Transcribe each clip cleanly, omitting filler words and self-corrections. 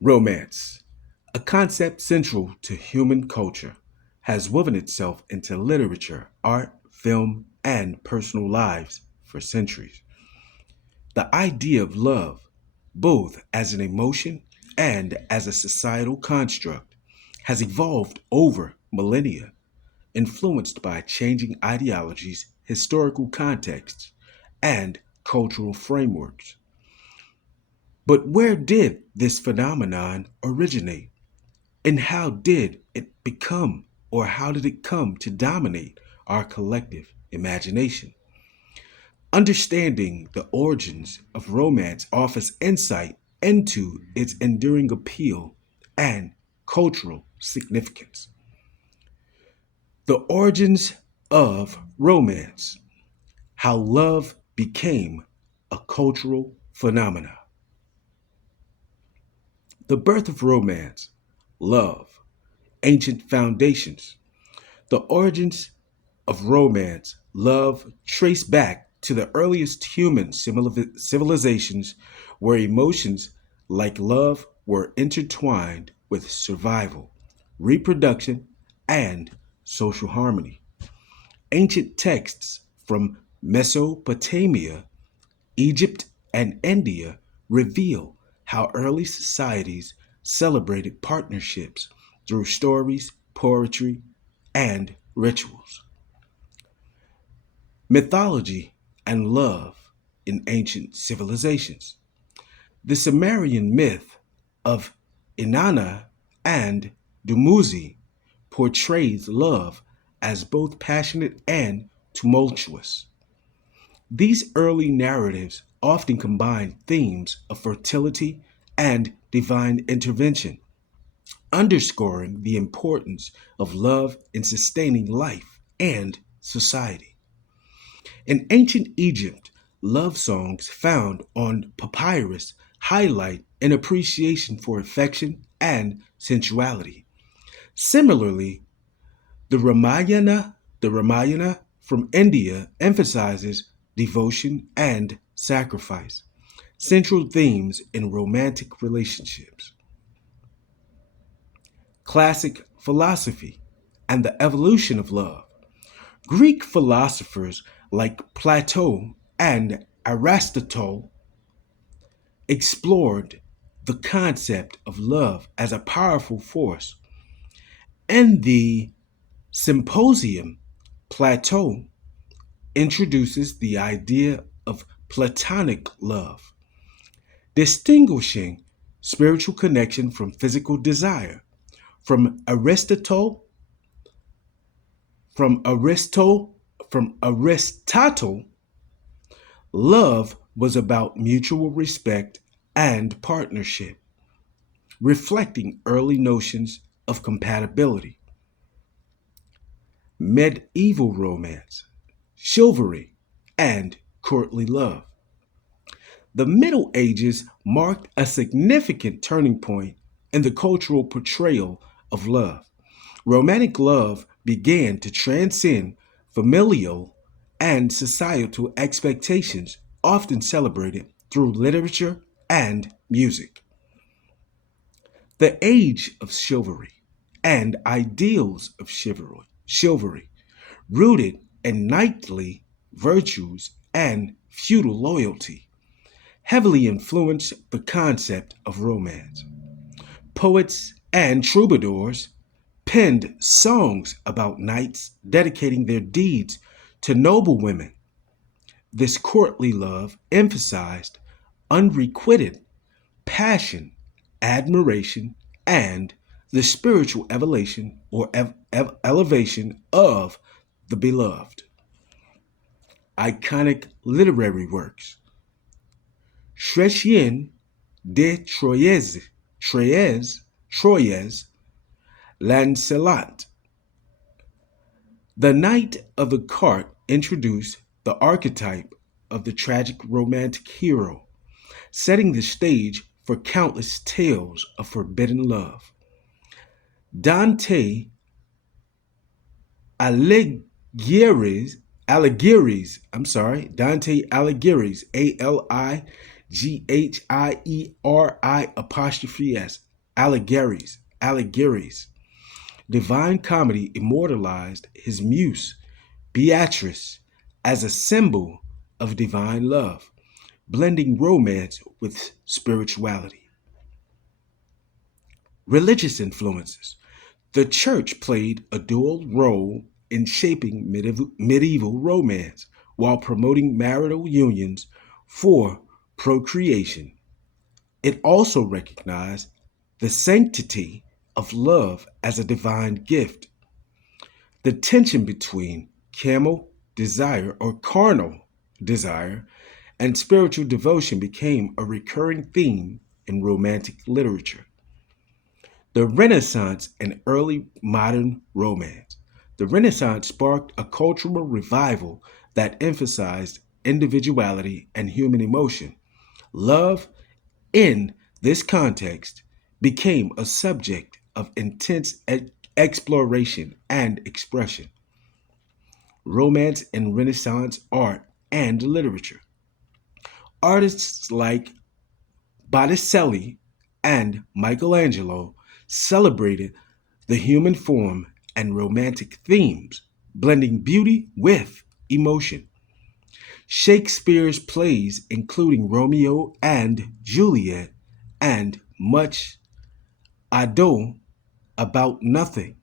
Romance, a concept central to human culture, has woven itself into literature, art, film, and personal lives for centuries. The idea of love, both as an emotion and as a societal construct, has evolved over millennia, influenced by changing ideologies, historical contexts, and cultural frameworks. But where did this phenomenon originate? And how did it become, or how did it come to dominate our collective imagination? Understanding the origins of romance offers insight into its enduring appeal and cultural significance. The origins of romance, how love became a cultural phenomenon. The birth of romance, love, ancient foundations. The origins of romance, love trace back to the earliest human civilizations where emotions like love were intertwined with survival, reproduction, and social harmony. Ancient texts from Mesopotamia, Egypt, and India reveal how early societies celebrated partnerships through stories, poetry, and rituals. Mythology and love in ancient civilizations. The Sumerian myth of Inanna and Dumuzi portrays love as both passionate and tumultuous. These early narratives often combine themes of fertility and divine intervention, underscoring the importance of love in sustaining life and society. In ancient Egypt, love songs found on papyrus highlight an appreciation for affection and sensuality. Similarly, the Ramayana from India emphasizes devotion and sacrifice, central themes in romantic relationships. Classic philosophy and the evolution of love. Greek philosophers like Plato and Aristotle explored the concept of love as a powerful force. In the Symposium, Plato introduces the idea of platonic love, distinguishing spiritual connection from physical desire. From Aristotle, from Aristotle, from Aristotle, love was about mutual respect and partnership, reflecting early notions of compatibility. Medieval romance, chivalry, and courtly love. The Middle Ages marked a significant turning point in the cultural portrayal of love. Romantic love began to transcend familial and societal expectations, often celebrated through literature and music. The age of chivalry and ideals of chivalry, rooted in knightly virtues and feudal loyalty, heavily influenced the concept of romance. Poets and troubadours penned songs about knights dedicating their deeds to noble women. This courtly love emphasized unrequited passion, admiration, and the spiritual elevation of the beloved. Iconic literary works. Chrétien de Troyes, Lancelot. The Knight of the Cart introduced the archetype of the tragic romantic hero, setting the stage for countless tales of forbidden love. Dante Dante Alighieri's, Alighieri apostrophe S, allegories. Divine Comedy immortalized his muse, Beatrice, as a symbol of divine love, blending romance with spirituality. Religious influences. The church played a dual role in shaping medieval romance while promoting marital unions for procreation. It also recognized the sanctity of love as a divine gift. The tension between camel desire or carnal desire and spiritual devotion became a recurring theme in romantic literature. The Renaissance and early modern romance. The Renaissance sparked a cultural revival that emphasized individuality and human emotion. Love, in this context, became a subject of intense exploration and expression. Romance in Renaissance art and literature. Artists like Botticelli and Michelangelo celebrated the human form and romantic themes, blending beauty with emotion. Shakespeare's plays, including Romeo and Juliet and Much Ado About Nothing,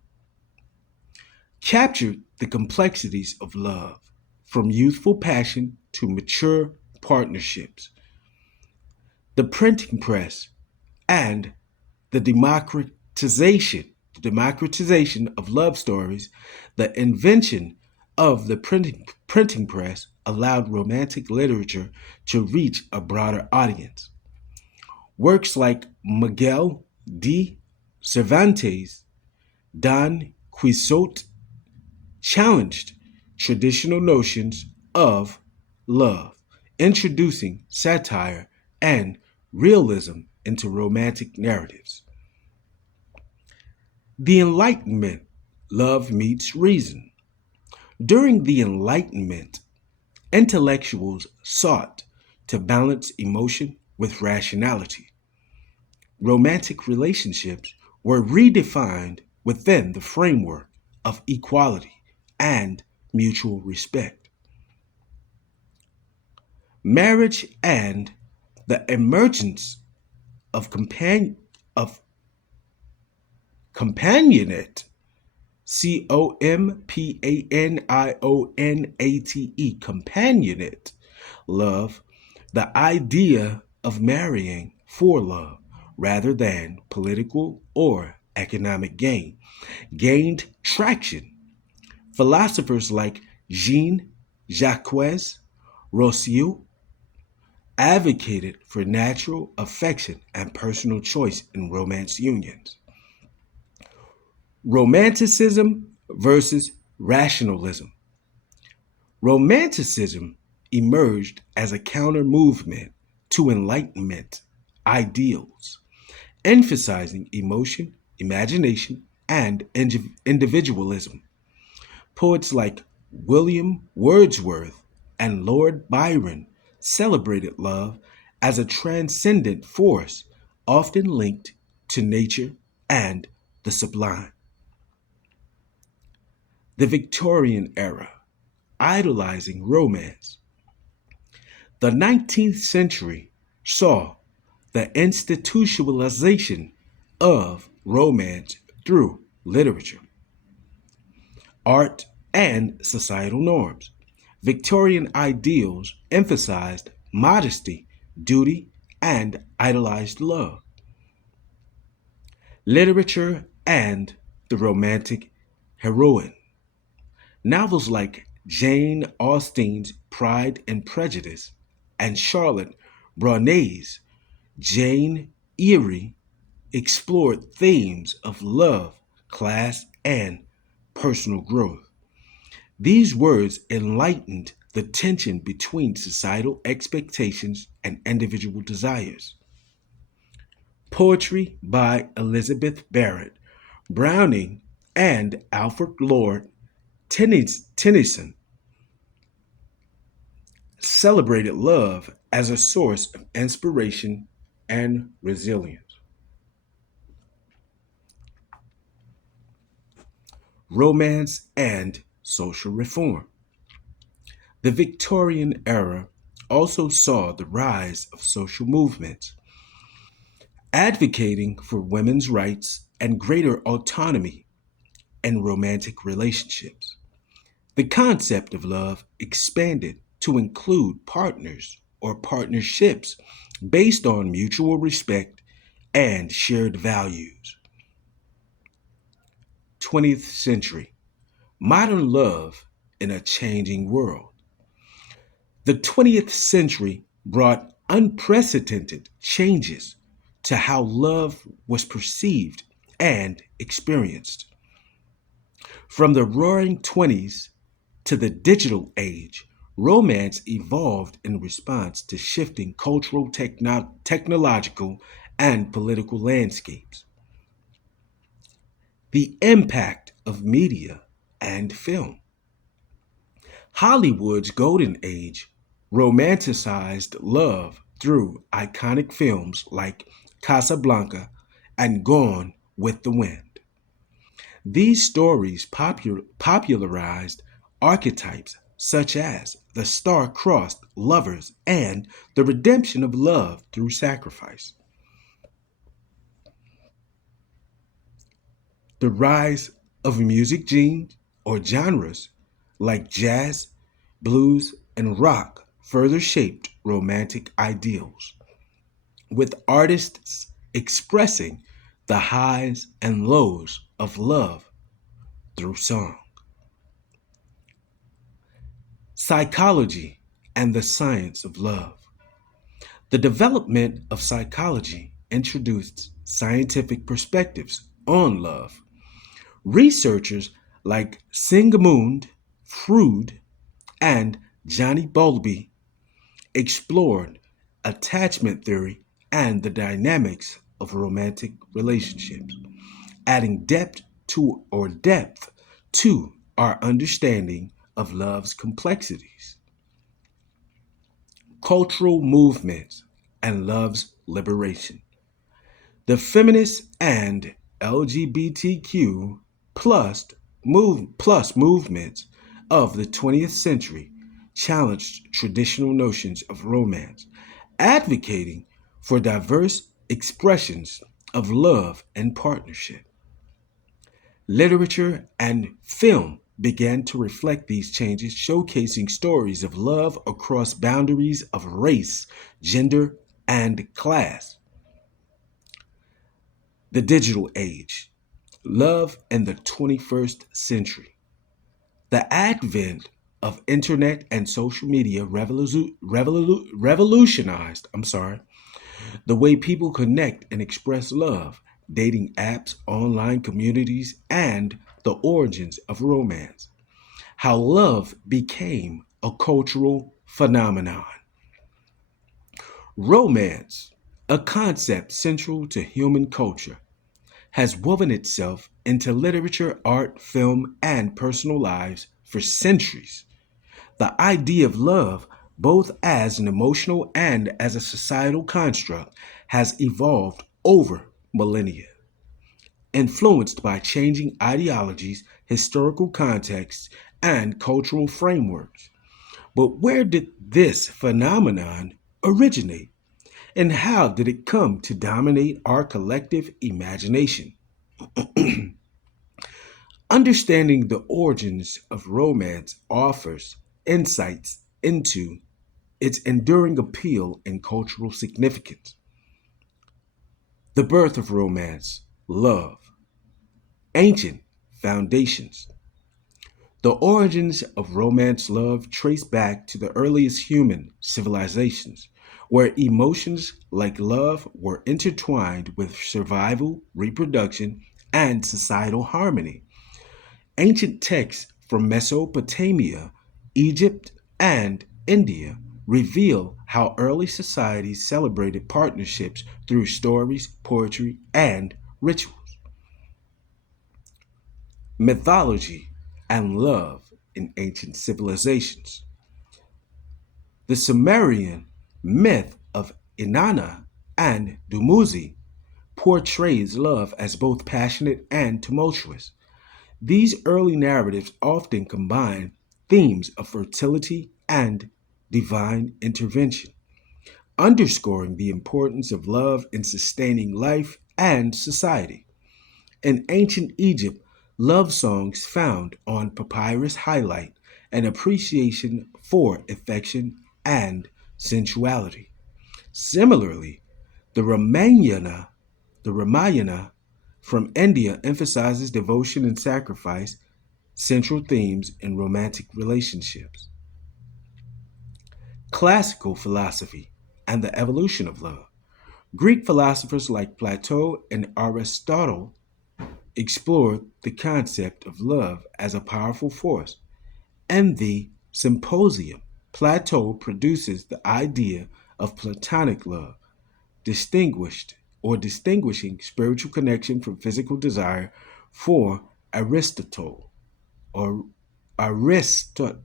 captured the complexities of love, from youthful passion to mature partnerships. The printing press and the democratization of love stories, the invention of the printing press allowed romantic literature to reach a broader audience. Works like Miguel de Cervantes, Don Quixote challenged traditional notions of love, introducing satire and realism into romantic narratives. The Enlightenment, love meets reason. During the Enlightenment, intellectuals sought to balance emotion with rationality. Romantic relationships were redefined within the framework of equality and mutual respect. Marriage and the emergence of, of companionate, companionate love, the idea of marrying for love rather than political or economic gain, gained traction. Philosophers like Jean Jacques Rousseau advocated for natural affection and personal choice in romance unions. Romanticism versus rationalism. Romanticism emerged as a counter movement to Enlightenment ideals, emphasizing emotion, imagination, and individualism. Poets like William Wordsworth and Lord Byron celebrated love as a transcendent force, often linked to nature and the sublime. The Victorian era, idolizing romance. The 19th century saw the institutionalization of romance through literature, art, and societal norms. Victorian ideals emphasized modesty, duty, and idolized love. Literature and the romantic heroine. Novels like Jane Austen's Pride and Prejudice and Charlotte Bronte's Jane Eyre explored themes of love, class, and personal growth. These words enlightened the tension between societal expectations and individual desires. Poetry by Elizabeth Barrett, Browning, and Alfred Lord Tennyson celebrated love as a source of inspiration and resilience. romance, and social reform. The Victorian era also saw the rise of social movements advocating for women's rights and greater autonomy in romantic relationships. The concept of love expanded to include partners or partnerships based on mutual respect and shared values. 20th century modern love in a changing world. The 20th century brought unprecedented changes to how love was perceived and experienced. From the roaring 20s to the digital age, romance evolved in response to shifting cultural, technological, and political landscapes. The impact of media and film. Hollywood's golden age romanticized love through iconic films like Casablanca and Gone with the Wind. These stories popularized archetypes such as the star-crossed lovers and the redemption of love through sacrifice. The rise of music genes or genres like jazz, blues, and rock further shaped romantic ideals, with artists expressing the highs and lows of love through song. Psychology and the science of love. The development of psychology introduced scientific perspectives on love. Researchers like Singamund Freud and Johnny Bowlby explored attachment theory and the dynamics of romantic relationships, adding depth to our understanding of love's complexities. Cultural movements and love's liberation. The feminist and LGBTQ plus movements of the 20th century challenged traditional notions of romance, advocating for diverse expressions of love and partnership. Literature and film began to reflect these changes, showcasing stories of love across boundaries of race, gender, and class. The digital age, love in the 21st century. The advent of internet and social media revolutionized, the way people connect and express love, dating apps, online communities, and the origins of romance. How love became a cultural phenomenon. Romance, a concept central to human culture, has woven itself into literature, art, film, and personal lives for centuries. The idea of love, both as an emotional and as a societal construct, has evolved over millennia, influenced by changing ideologies, historical contexts, and cultural frameworks. But where did this phenomenon originate? And how did it come to dominate our collective imagination? Understanding the origins of romance offers insights into its enduring appeal and cultural significance. The birth of romance, love, ancient foundations. The origins of romance love trace back to the earliest human civilizations, where emotions like love were intertwined with survival, reproduction, and societal harmony. Ancient texts from Mesopotamia, Egypt, and India reveal how early societies celebrated partnerships through stories, poetry, and rituals. Mythology and love in ancient civilizations. The Sumerian myth of Inanna and Dumuzi portrays love as both passionate and tumultuous. These early narratives often combine themes of fertility and divine intervention, underscoring the importance of love in sustaining life and society. In ancient Egypt, love songs found on papyrus highlight an appreciation for affection and sensuality. Similarly, the Ramayana, the Ramayana from India emphasizes devotion and sacrifice, central themes in romantic relationships. Classical philosophy and the evolution of love. Greek philosophers like Plato and Aristotle explored the concept of love as a powerful force. And the Symposium, Plato produces the idea of platonic love, distinguishing spiritual connection from physical desire for Aristotle or Aristotle.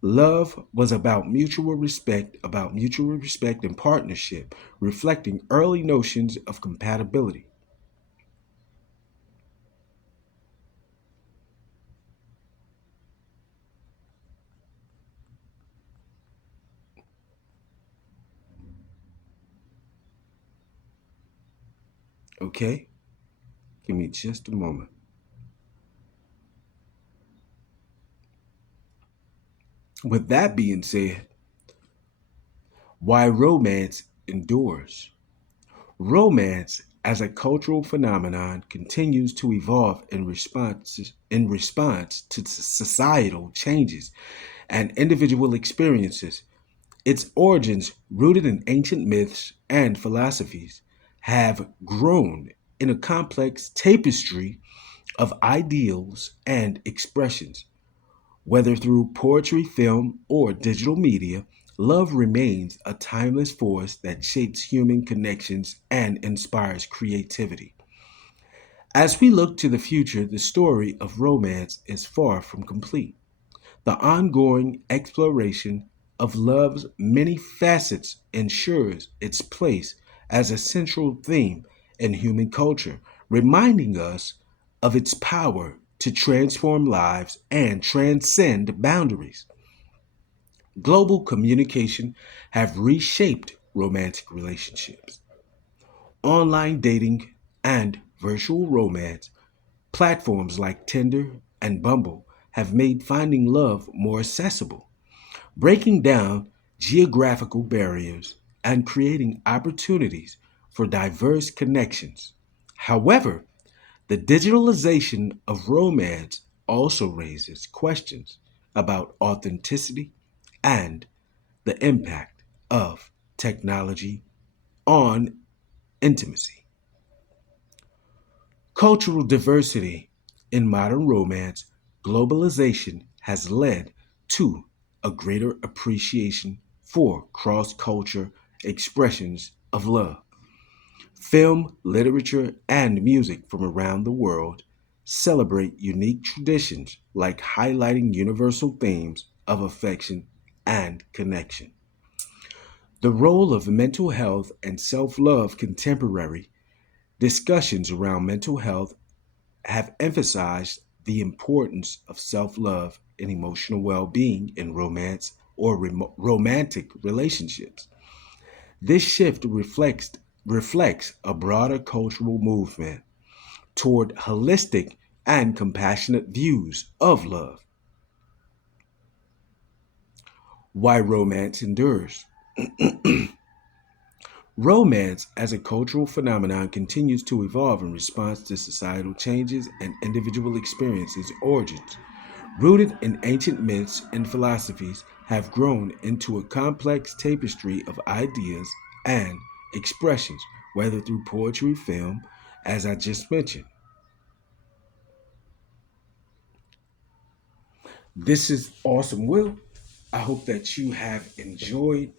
Love was about mutual respect and partnership, reflecting early notions of compatibility. Okay? Give me just a moment. With that being said, why romance endures. Romance as a cultural phenomenon continues to evolve in response to societal changes and individual experiences. Its origins, rooted in ancient myths and philosophies, have grown in a complex tapestry of ideals and expressions. Whether through poetry, film, or digital media, love remains a timeless force that shapes human connections and inspires creativity. As we look to the future, the story of romance is far from complete. The ongoing exploration of love's many facets ensures its place as a central theme in human culture, reminding us of its power to transform lives and transcend boundaries. Global communication have reshaped romantic relationships. Online dating and virtual romance platforms like Tinder and Bumble have made finding love more accessible, breaking down geographical barriers and creating opportunities for diverse connections. However, the digitalization of romance also raises questions about authenticity and the impact of technology on intimacy. Cultural diversity in modern romance, globalization has led to a greater appreciation for cross culture expressions of love. Film, literature, and music from around the world celebrate unique traditions like highlighting universal themes of affection and connection. The role of mental health and self love. Contemporary discussions around mental health have emphasized the importance of self love and emotional well being in romance or romantic relationships. This shift reflects a broader cultural movement toward holistic and compassionate views of love. Why romance endures. Romance as a cultural phenomenon continues to evolve in response to societal changes and individual experiences. Origins, rooted in ancient myths and philosophies, have grown into a complex tapestry of ideas and expressions, whether through poetry, film, as I just mentioned. This is awesome, Will. I hope that you have enjoyed.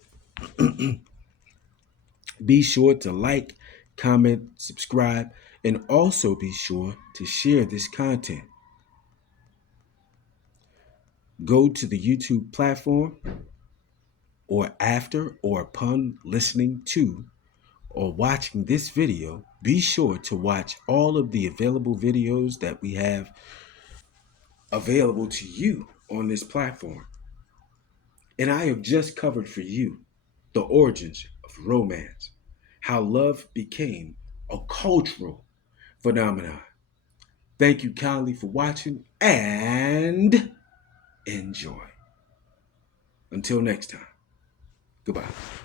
Be sure to like, comment, subscribe, and also be sure to share this content. Go to the YouTube platform or after or upon listening to or watching this video, be sure to watch all of the available videos that we have available to you on this platform. And I have just covered for you the origins of romance, how love became a cultural phenomenon. Thank you kindly for watching and enjoy. Until next time, goodbye.